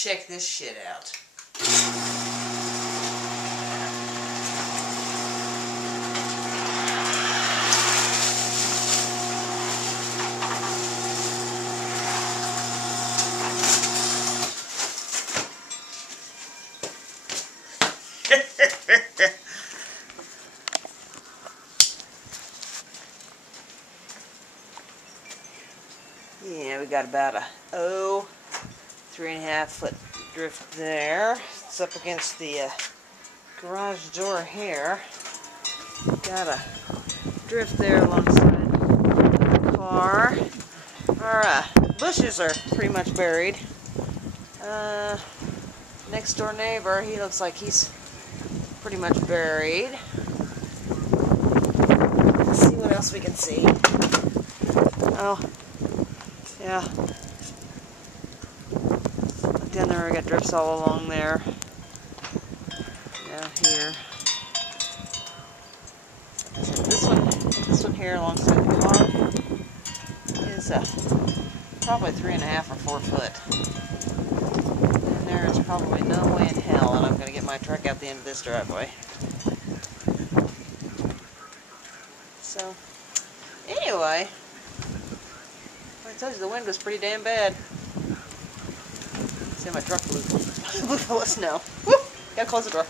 check this shit out. Yeah, we got about a 3.5 foot drift there. It's up against the garage door here. Got a drift there alongside the car. Our bushes are pretty much buried. Next door neighbor, he looks like he's pretty much buried. Let's see what else we can see. Oh, yeah. Down there we got drifts all along there. Down here. This one here alongside the car is probably 3.5 or 4 foot. And there is probably no way in hell that I'm going to get my truck out the end of this driveway. So, anyway, I told you the wind was pretty damn bad. See, my truck blew full of snow. Woo! Gotta close the door.